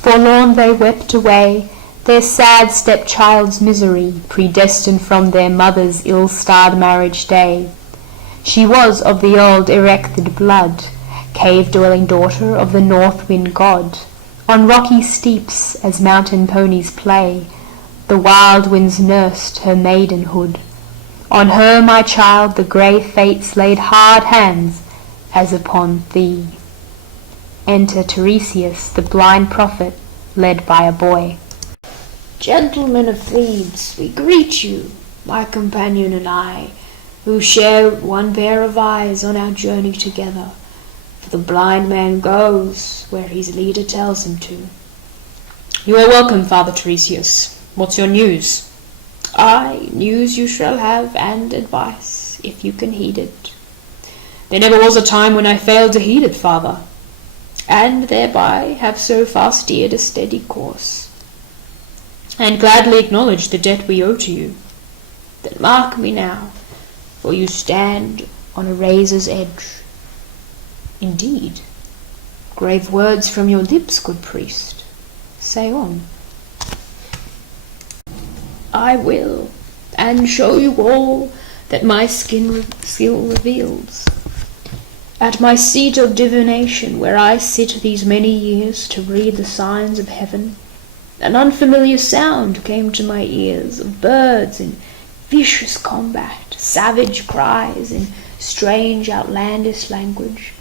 Forlorn they wept away their sad stepchild's misery, predestined from their mother's ill-starred marriage day. She was of the old erected blood, cave-dwelling daughter of the north wind god. On rocky steeps, as mountain ponies play, the wild winds nursed her maidenhood. On her, my child, the grey fates laid hard hands, as upon thee. Enter Tiresias, the blind prophet, led by a boy. Gentlemen of Thebes, we greet you, my companion and I, who share one pair of eyes on our journey together. For the blind man goes where his leader tells him to. You are welcome, Father Tiresias. What's your news? Aye, news you shall have, and advice, if you can heed it. There never was a time when I failed to heed it, Father. And thereby have so far steered a steady course. And gladly acknowledge the debt we owe to you. Then mark me now, for you stand on a razor's edge. Indeed. Grave words from your lips, good priest. Say on. I will, and show you all that my skill reveals. At my seat of divination, where I sit these many years to read the signs of heaven, an unfamiliar sound came to my ears of birds in vicious combat, savage cries in strange outlandish language,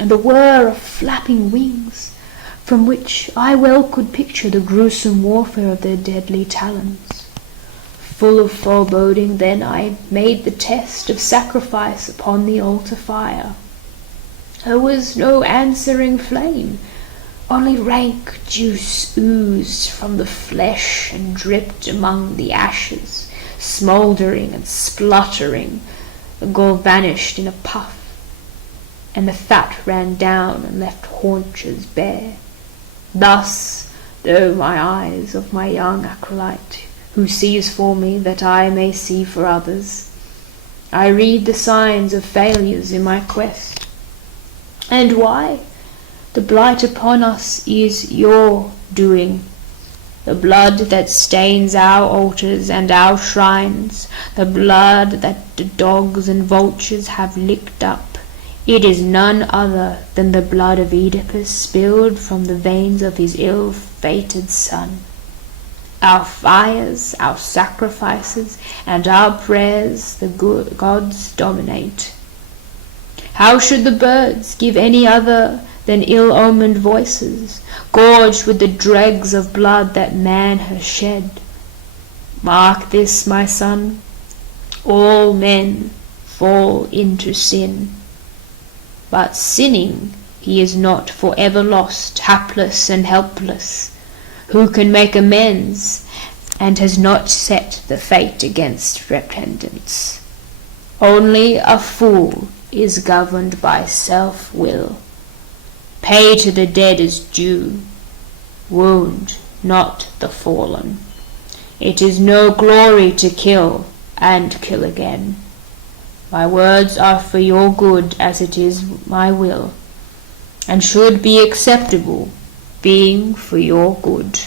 and the whir of flapping wings, from which I well could picture the gruesome warfare of their deadly talons. Full of foreboding, then I made the test of sacrifice upon the altar fire. There was no answering flame, only rank juice oozed from the flesh and dripped among the ashes, smouldering and spluttering. The gall vanished in a puff, and the fat ran down and left haunches bare. Thus, though my eyes of my young acolyte, who sees for me that I may see for others, I read the signs of failures in my quest. And why? The blight upon us is your doing. The blood that stains our altars and our shrines, the blood that the dogs and vultures have licked up, it is none other than the blood of Oedipus spilled from the veins of his ill-fated son. Our fires, our sacrifices, and our prayers the gods dominate. How should the birds give any other than ill-omened voices, gorged with the dregs of blood that man has shed? Mark this, my son, all men fall into sin, but sinning he is not for ever lost, hapless and helpless, who can make amends, and has not set the fate against repentance. Only a fool is governed by self-will. Pay to the dead as due, wound not the fallen. It is no glory to kill and kill again. My words are for your good as it is my will, and should be acceptable, being for your good.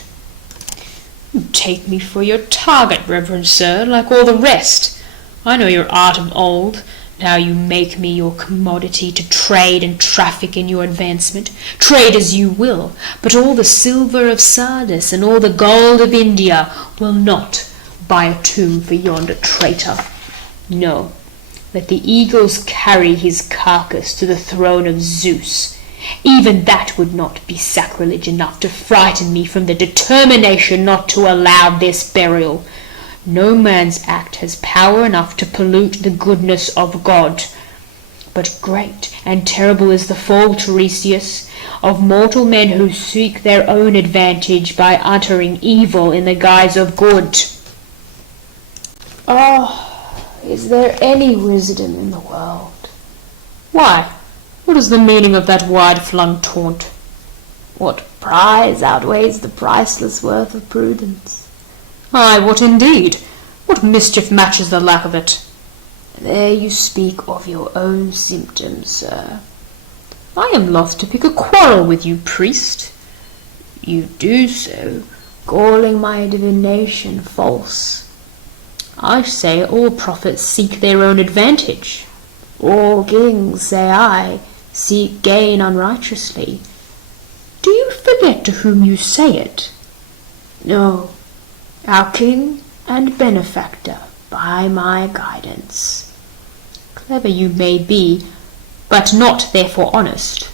You take me for your target, reverend sir, like all the rest. I know your art of old, and how you make me your commodity to trade and traffic in your advancement. Trade as you will, but all the silver of Sardis and all the gold of India will not buy a tomb for yonder traitor. No, let the eagles carry his carcass to the throne of Zeus. Even that would not be sacrilege enough to frighten me from the determination not to allow this burial. No man's act has power enough to pollute the goodness of God. But great and terrible is the fall, Tiresias, of mortal men who seek their own advantage by uttering evil in the guise of good. Is there any wisdom in the world? Why, what is the meaning of that wide-flung taunt? What prize outweighs the priceless worth of prudence? Ay, what indeed? What mischief matches the lack of it? There you speak of your own symptoms, sir. I am loth to pick a quarrel with you, priest. You do so, calling my divination false. I say all prophets seek their own advantage. All kings, say I, seek gain unrighteously. Do you forget to whom you say it? No, our king and benefactor, by my guidance. Clever you may be, but not therefore honest.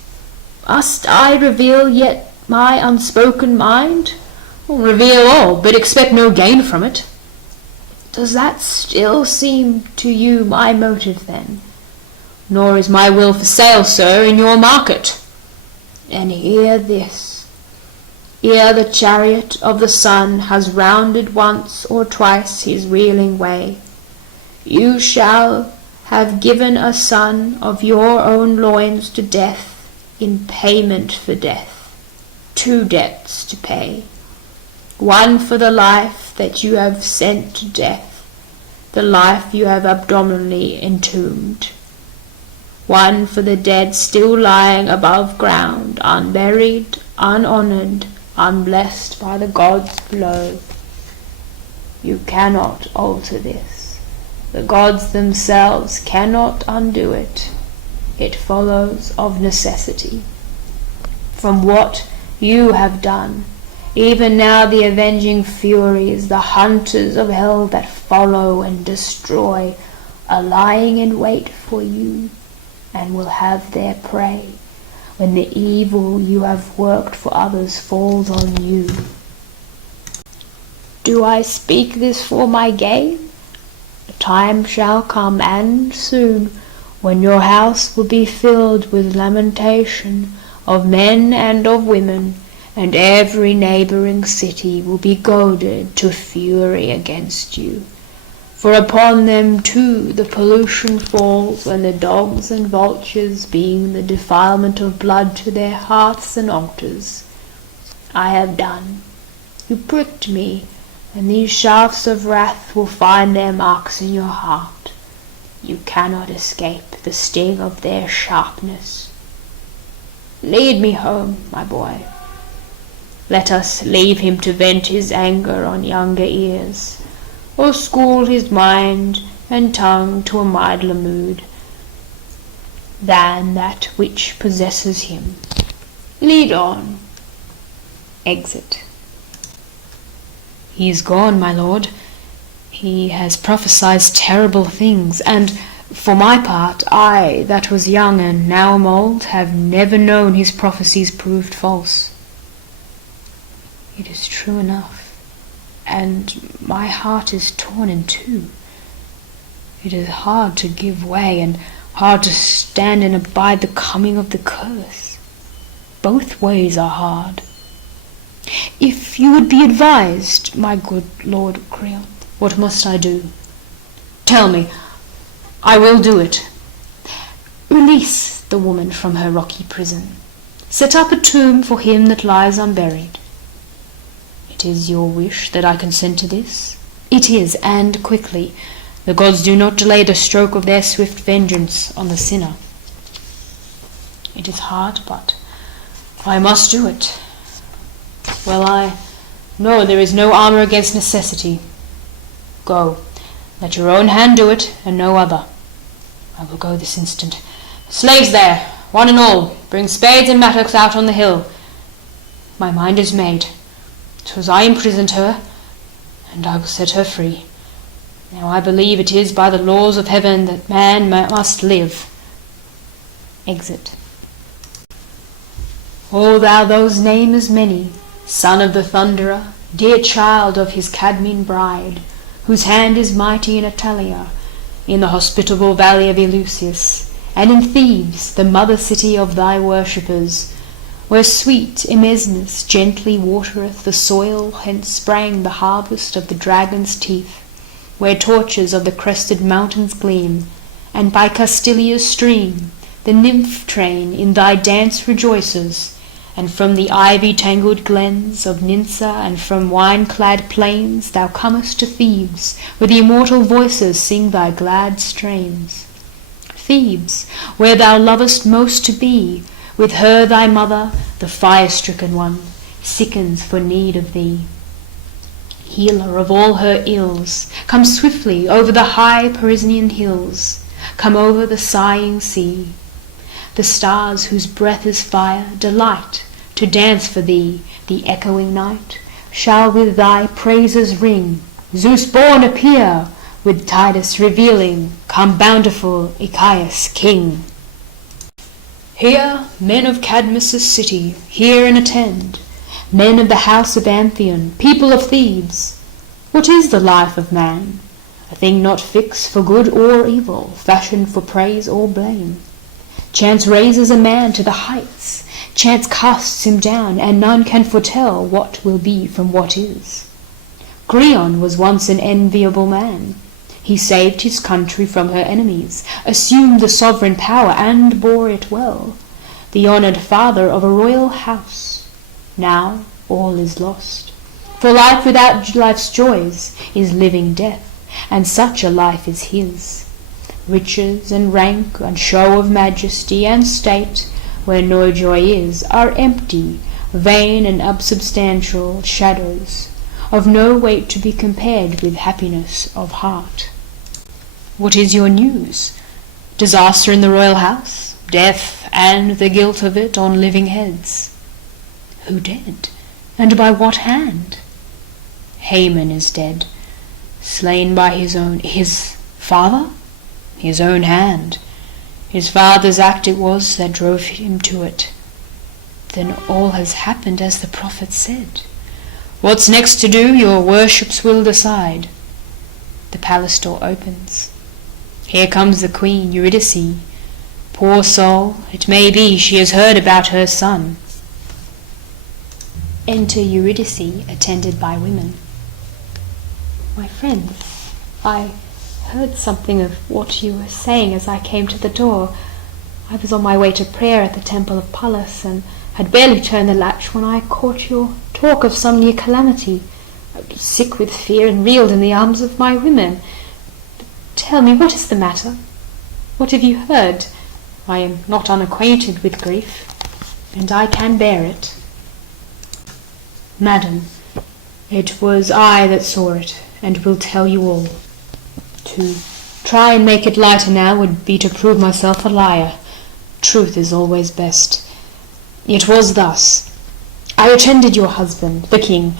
Must I reveal yet my unspoken mind? Reveal all, but expect no gain from it. Does that still seem to you my motive, then? Nor is my will for sale, sir, in your market. And hear this. Ere the chariot of the sun has rounded once or twice his wheeling way, you shall have given a son of your own loins to death in payment for death, 2 debts to pay, one for the life that you have sent to death, the life you have abdominally entombed, one for the dead still lying above ground, unburied, unhonoured, unblessed by the gods below. You cannot alter this. The gods themselves cannot undo it. It follows of necessity. From what you have done, even now the avenging furies, the hunters of hell that follow and destroy, are lying in wait for you, and will have their prey when the evil you have worked for others falls on you. Do I speak this for my gain? The time shall come, and soon, when your house will be filled with lamentation of men and of women, and every neighbouring city will be goaded to fury against you. For upon them too the pollution falls, when the dogs and vultures being the defilement of blood to their hearths and altars. I have done. You pricked me, and these shafts of wrath will find their marks in your heart. You cannot escape the sting of their sharpness. Lead me home, my boy. Let us leave him to vent his anger on younger ears, or school his mind and tongue to a mildler mood than that which possesses him. Lead on. Exit. He is gone, my lord. He has prophesied terrible things, and for my part, I, that was young and now am old, have never known his prophecies proved false. It is true enough, and my heart is torn in two. It is hard to give way, and hard to stand and abide the coming of the curse. Both ways are hard. If you would be advised, my good Lord Creon, what must I do? Tell me. I will do it. Release the woman from her rocky prison. Set up a tomb for him that lies unburied. It is your wish that I consent to this? It is, and quickly. The gods do not delay the stroke of their swift vengeance on the sinner. It is hard, but I must do it. Well, I know there is no armour against necessity. Go, let your own hand do it, and no other. I will go this instant. Slaves there, one and all, bring spades and mattocks out on the hill. My mind is made. 'Twas I imprisoned her, and I will set her free. Now I believe it is by the laws of heaven that man must live. Exit. O thou those names many, son of the Thunderer, dear child of his Cadmean bride, whose hand is mighty in Italia, in the hospitable valley of Eleusis, and in Thebes, the mother city of thy worshippers, where sweet Emesnes gently watereth the soil, hence sprang the harvest of the dragon's teeth, where torches of the crested mountains gleam, and by Castilia's stream the nymph train in thy dance rejoices, and from the ivy-tangled glens of Nysa and from wine-clad plains thou comest to Thebes, where the immortal voices sing thy glad strains. Thebes, where thou lovest most to be, with her thy mother, the fire-stricken one, sickens for need of thee. Healer of all her ills, come swiftly over the high Parisian hills, come over the sighing sea. The stars whose breath is fire delight to dance for thee. The echoing night shall with thy praises ring. Zeus born appear, with Titus revealing, come bountiful Achaeus king. Here men of Cadmus' city hear and attend, men of the house of Amphion, people of Thebes. What is the life of man? A thing not fixed for good or evil, fashioned for praise or blame. Chance raises a man to the heights, chance casts him down, and none can foretell what will be from what is. Creon was once an enviable man. He saved his country from her enemies, assumed the sovereign power, and bore it well, the honoured father of a royal house. Now all is lost, for life without life's joys is living death, and such a life is his. Riches and rank and show of majesty and state, where no joy is, are empty, vain and unsubstantial shadows, of no weight to be compared with happiness of heart. What is your news? Disaster in the royal house, death, and the guilt of it on living heads. Who dead? And by what hand? Haman is dead, slain by his father? His own hand. His father's act it was that drove him to it. Then all has happened as the prophet said. What's next to do, your worships will decide. The palace door opens. Here comes the queen, Eurydice. Poor soul, it may be she has heard about her son. Enter Eurydice, attended by women. My friends, I heard something of what you were saying as I came to the door. I was on my way to prayer at the temple of Pallas, and had barely turned the latch when I caught your talk of some near calamity. I was sick with fear and reeled in the arms of my women. But tell me, what is the matter? What have you heard? I am not unacquainted with grief, and I can bear it. Madam, it was I that saw it, and will tell you all. To try and make it lighter now would be to prove myself a liar. Truth is always best. It was thus. I attended your husband, the king,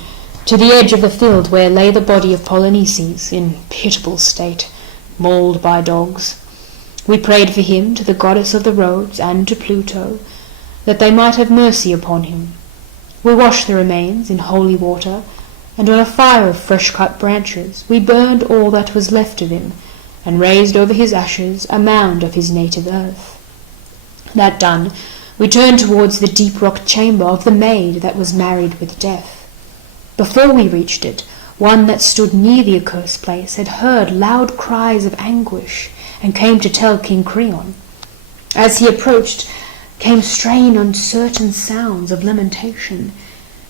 to the edge of the field where lay the body of Polynices, in pitiable state, mauled by dogs. We prayed for him to the goddess of the roads and to Pluto, that they might have mercy upon him. We washed the remains in holy water, and on a fire of fresh-cut branches we burned all that was left of him, and raised over his ashes a mound of his native earth. That done, we turned towards the deep rock chamber of the maid that was married with death. Before we reached it, one that stood near the accursed place had heard loud cries of anguish, and came to tell King Creon. As he approached, came strange uncertain sounds of lamentation,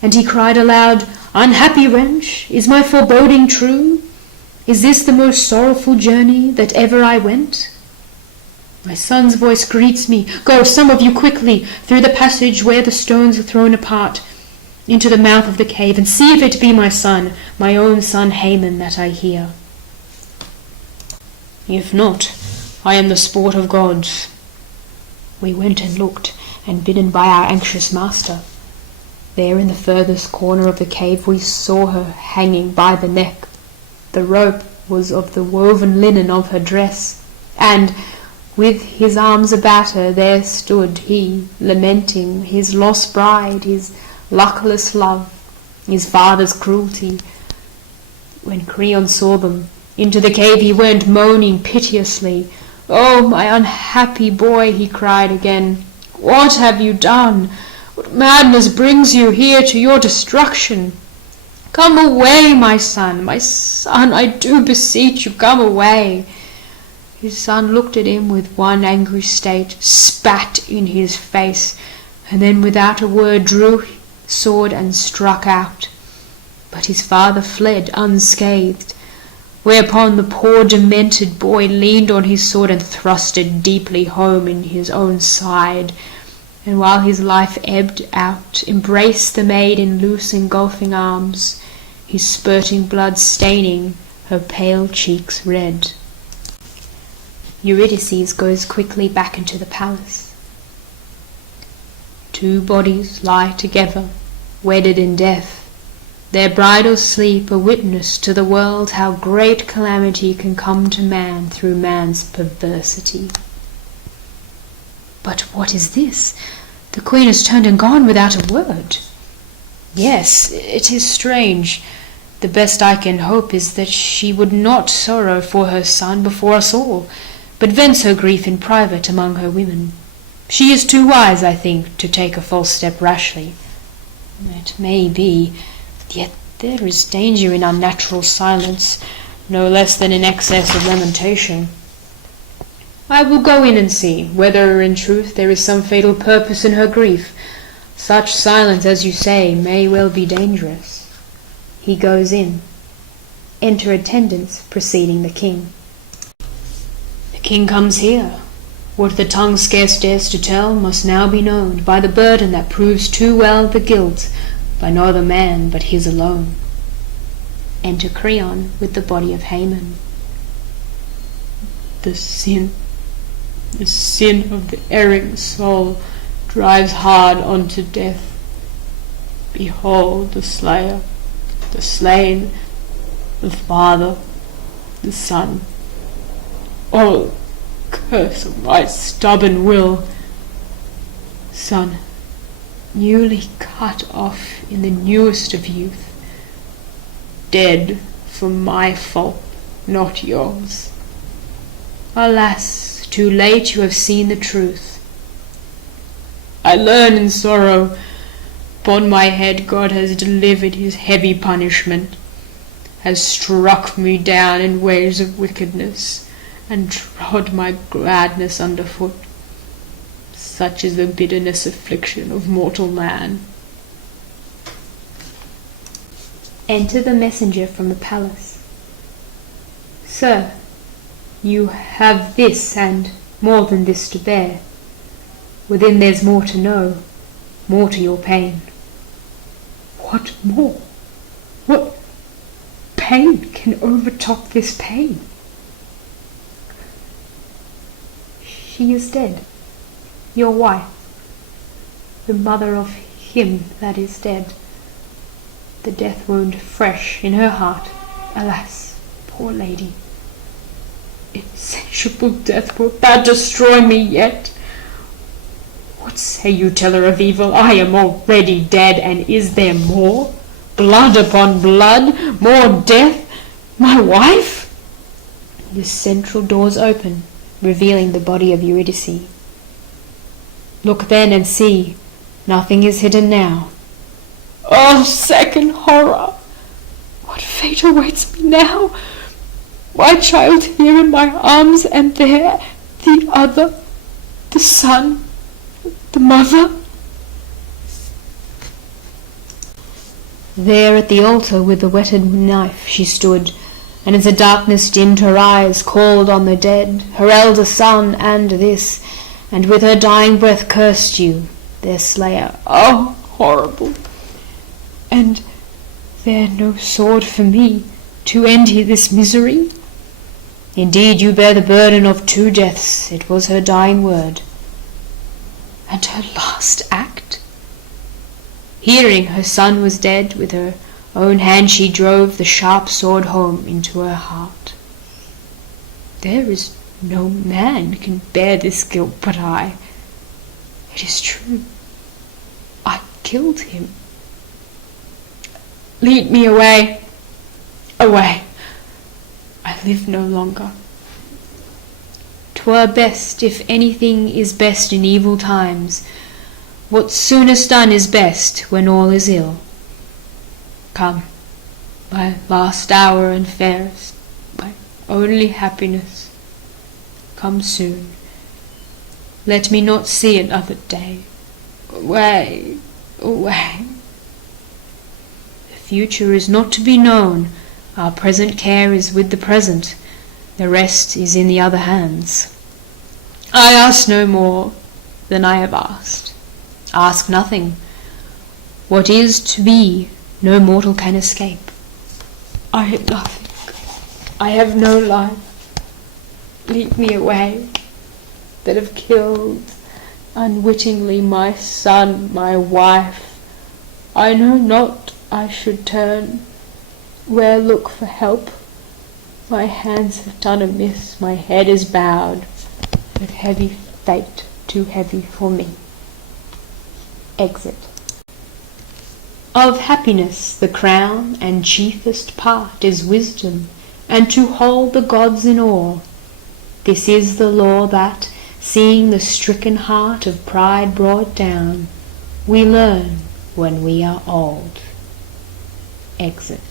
and he cried aloud, "Unhappy wretch, is my foreboding true? Is this the most sorrowful journey that ever I went? My son's voice greets me. Go, some of you, quickly, through the passage where the stones are thrown apart, into the mouth of the cave, and see if it be my son, my own son Haman, that I hear. If not, I am the sport of gods." We went and looked, and bidden by our anxious master. There in the furthest corner of the cave we saw her hanging by the neck. The rope was of the woven linen of her dress, and, with his arms about her, there stood he, lamenting his lost bride, his luckless love, his father's cruelty. When Creon saw them, into the cave he went, moaning piteously. "Oh, my unhappy boy," he cried again, "what have you done? What madness brings you here to your destruction? Come away, my son, I do beseech you, come away." His son looked at him with one angry state, spat in his face, and then without a word drew his sword and struck out. But his father fled unscathed, whereupon the poor demented boy leaned on his sword and thrust it deeply home in his own side. and while his life ebbed out, embraced the maid in loose engulfing arms, his spurting blood staining her pale cheeks red. Eurydice goes quickly back into the palace. Two bodies lie together, wedded in death, their bridal sleep a witness to the world how great calamity can come to man through man's perversity. But what is this? The queen has turned and gone without a word. Yes, it is strange. The best I can hope is that she would not sorrow for her son before us all, but vents her grief in private among her women. She is too wise, I think, to take a false step rashly. It may be, yet there is danger in unnatural silence, no less than in excess of lamentation. I will go in and see whether in truth there is some fatal purpose in her grief. Such silence, as you say, may well be dangerous. He goes in. Enter attendants preceding the king. The king comes here. What the tongue scarce dares to tell must now be known by the burden that proves too well the guilt, by no other man but his alone. Enter Creon with the body of Haman. The sin of the erring soul drives hard unto death. Behold the slayer, the slain, the father, the son. Oh, curse of my stubborn will! Son, newly cut off in the newest of youth, dead for my fault, not yours. Alas, too late you have seen the truth. I learn in sorrow. Upon my head God has delivered his heavy punishment, has struck me down in ways of wickedness, and trod my gladness underfoot. Such is the bitterness affliction of mortal man. Enter the messenger from the palace. Sir, you have this and more than this to bear. Within there's more to know, more to your pain. What more? What pain can overtop this pain? She is dead, your wife, the mother of him that is dead, the death wound fresh in her heart. Alas, poor lady. Insatiable death, wilt thou destroy me yet? What say you, teller of evil? I am already dead, and is there more? Blood upon blood, more death? My wife? The central doors open, revealing the body of Eurydice. Look then and see, nothing is hidden now. Oh, second horror! What fate awaits me now? My child here in my arms, and there the other, the son, the mother. There at the altar with the whetted knife she stood, and as the darkness dimmed her eyes, called on the dead, her elder son, and this, and with her dying breath cursed you, their slayer. Oh, horrible! And there no sword for me to end this misery? Indeed, you bear the burden of two deaths. It was her dying word. And her last act? Hearing her son was dead, with her own hand she drove the sharp sword home into her heart. There is no man can bear this guilt but I. It is true. I killed him. Lead me away. Away. I live no longer. 'Twere best, if anything is best in evil times, what soonest done is best when all is ill. Come, my last hour and fairest, my only happiness, come soon. Let me not see another day. Away, away. The future is not to be known. Our present care is with the present. The rest is in the other hands. I ask no more than I have asked. Ask nothing. What is to be, no mortal can escape. I have nothing. I have no life. Lead me away, that have killed unwittingly my son, my wife. I know not I should turn, where look for help. My hands have done amiss, my head is bowed, with heavy fate too heavy for me. Exit. Of happiness the crown and chiefest part is wisdom, and to hold the gods in awe. This is the law that, seeing the stricken heart of pride brought down, we learn when we are old. Exit.